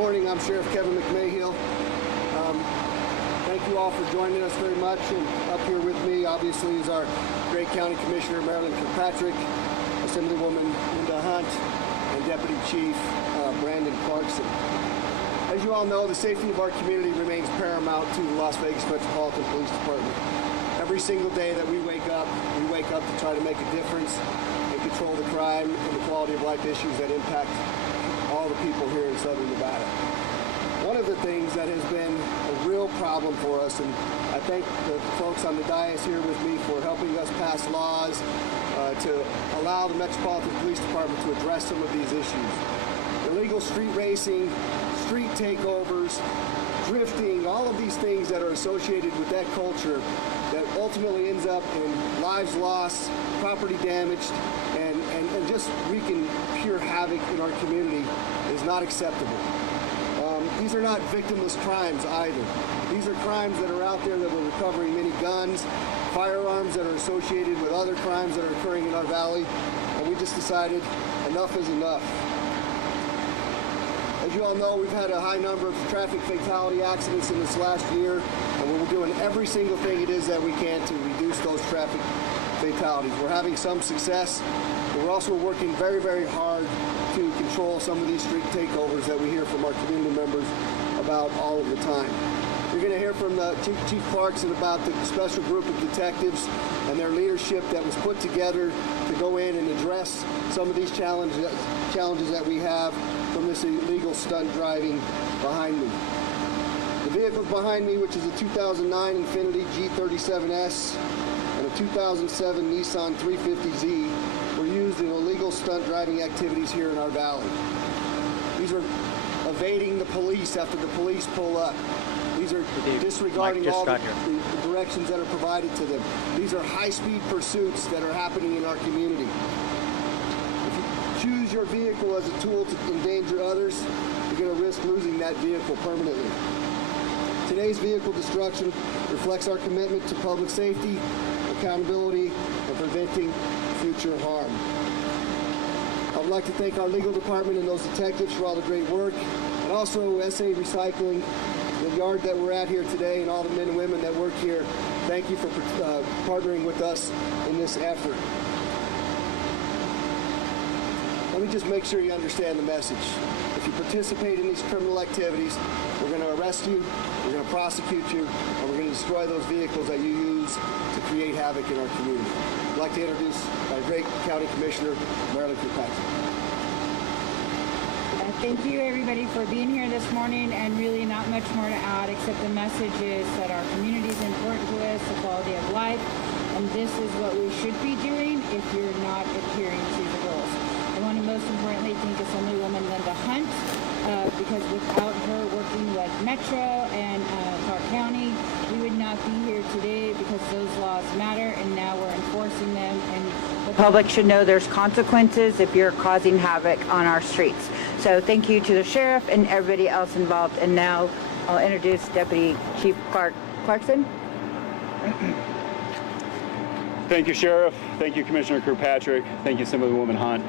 morning. I'm Sheriff Kevin McMahill. Thank you all for joining us very much. And up here with me, obviously, is our great County Commissioner, Marilyn Kirkpatrick, Assemblywoman Linda Hunt, and Deputy Chief Brandon Clarkson. As you all know, the safety of our community remains paramount to the Las Vegas Metropolitan Police Department. Every single day that we wake up to try to make a difference and control the crime and the quality of life issues that impact all the people here in Southern Nevada. One of the things that has been a real problem for us, and I thank the folks on the dais here with me for helping us pass laws to allow the Metropolitan Police Department to address some of these issues. Illegal street racing, street takeovers, drifting, all of these things that are associated with that culture that ultimately ends up in lives lost, property damaged, and just wreaking pure havoc in our community is not acceptable. These are not victimless crimes either. These are crimes that are out there that we're recovering many guns, firearms that are associated with other crimes that are occurring in our valley, and we just decided enough is enough. As you all know, we've had a high number of traffic fatality accidents in this last year, and we're doing every single thing it is that we can to reduce those traffic fatalities. We're having some success, but we're also working very, very hard to control some of these street takeovers that we hear from our community members about all of the time. You're going to hear from Chief Clarkson about the special group of detectives and their leadership that was put together to go in and address some of these challenges that we have from this illegal stunt driving behind me. The vehicles behind me, which is a 2009 Infiniti G37S and a 2007 Nissan 350Z, were used in illegal stunt driving activities here in our valley. These are evading the police after the police pull up. These are disregarding all the directions that are provided to them. These are high-speed pursuits that are happening in our community. If you choose your vehicle as a tool to endanger others, you're going to risk losing that vehicle permanently. Today's vehicle destruction reflects our commitment to public safety, accountability, and preventing future harm. I would like to thank our legal department and those detectives for all the great work, and also SA Recycling, the yard that we're at here today, and all the men and women that work here. Thank you for partnering with us in this effort. Let me just make sure you understand the message. If you participate in these criminal activities, we're going to arrest you, we're going to prosecute you, and we're going to destroy those vehicles that you use to create havoc in our community. I'd like to introduce our great County Commissioner, Marilyn Kirkpatrick. Thank you, everybody, for being here this morning, and really not much more to add except the message is that our community is important to us, the quality of life, and this is what we should be doing if you're not adhering to the rules. I want to most importantly thank Assemblywoman Linda Hunt, because without her working with Metro and Clark County, we would not be here today because those laws matter, and now we're enforcing them, and the public should know there's consequences if you're causing havoc on our streets. So thank you to the sheriff and everybody else involved, and now I'll introduce Deputy Chief Clarkson. Thank you, Sheriff. Thank you, Commissioner Kirkpatrick. Thank you, Assemblywoman Hunt.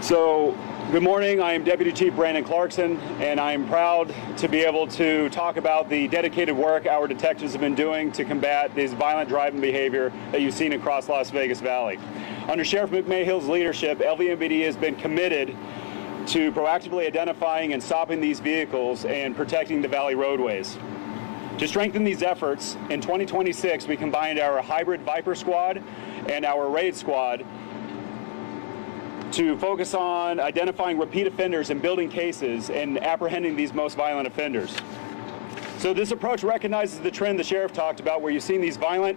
So, good morning. I am Deputy Chief Brandon Clarkson, and I am proud to be able to talk about the dedicated work our detectives have been doing to combat this violent driving behavior that you've seen across Las Vegas Valley. Under Sheriff McMahill's leadership, LVMPD has been committed to proactively identifying and stopping these vehicles and protecting the valley roadways. To strengthen these efforts, in 2026, we combined our hybrid Viper squad and our raid squad to focus on identifying repeat offenders and building cases and apprehending these most violent offenders. So this approach recognizes the trend the sheriff talked about, where you've seen these violent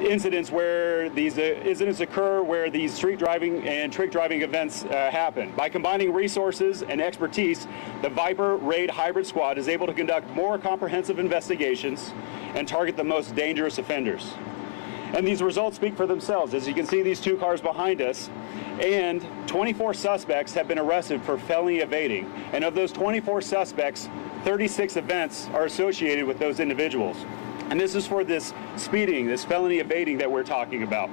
incidents where these incidents occur, where these street driving and trick driving events happen. By combining resources and expertise, the Viper Raid Hybrid Squad is able to conduct more comprehensive investigations and target the most dangerous offenders. And these results speak for themselves. As you can see, these two cars behind us, and 24 suspects have been arrested for felony evading. And of those 24 suspects, 36 events are associated with those individuals. And this is for this speeding, this felony evading that we're talking about.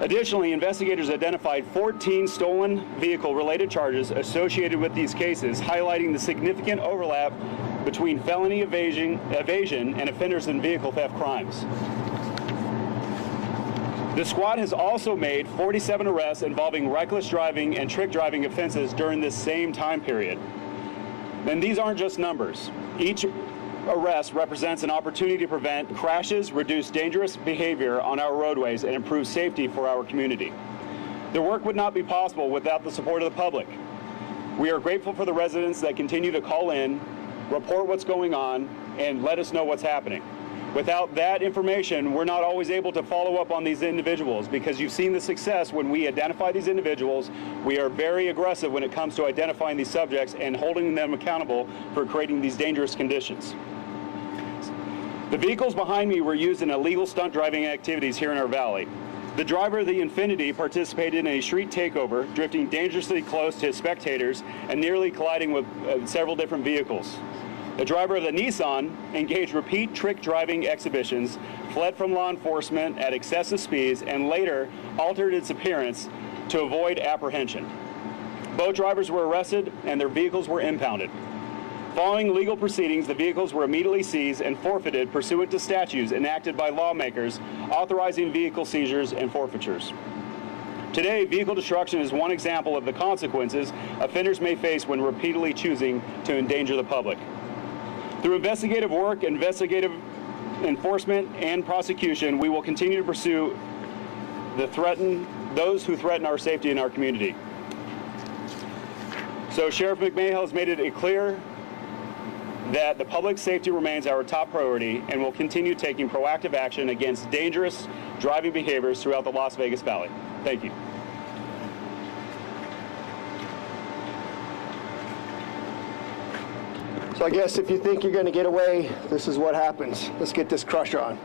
Additionally, investigators identified 14 stolen vehicle-related charges associated with these cases, highlighting the significant overlap between felony evasion and offenders in vehicle theft crimes. The squad has also made 47 arrests involving reckless driving and trick driving offenses during this same time period. And these aren't just numbers. Each arrest represents an opportunity to prevent crashes, reduce dangerous behavior on our roadways, and improve safety for our community. The work would not be possible without the support of the public. We are grateful for the residents that continue to call in, report what's going on, and let us know what's happening. Without that information, we're not always able to follow up on these individuals, because you've seen the success when we identify these individuals. We are very aggressive when it comes to identifying these subjects and holding them accountable for creating these dangerous conditions. The vehicles behind me were used in illegal stunt driving activities here in our valley. The driver of the Infiniti participated in a street takeover, drifting dangerously close to spectators and nearly colliding with several different vehicles. The driver of the Nissan engaged repeat trick driving exhibitions, fled from law enforcement at excessive speeds, and later altered its appearance to avoid apprehension. Both drivers were arrested and their vehicles were impounded. Following legal proceedings, the vehicles were immediately seized and forfeited pursuant to statutes enacted by lawmakers authorizing vehicle seizures and forfeitures. Today, vehicle destruction is one example of the consequences offenders may face when repeatedly choosing to endanger the public. Through investigative work, investigative enforcement, and prosecution, we will continue to pursue those who threaten our safety in our community. So Sheriff McMahill has made it clear that the public safety remains our top priority, and will continue taking proactive action against dangerous driving behaviors throughout the Las Vegas Valley. Thank you. So I guess if you think you're going to get away, this is what happens. Let's get this crusher on.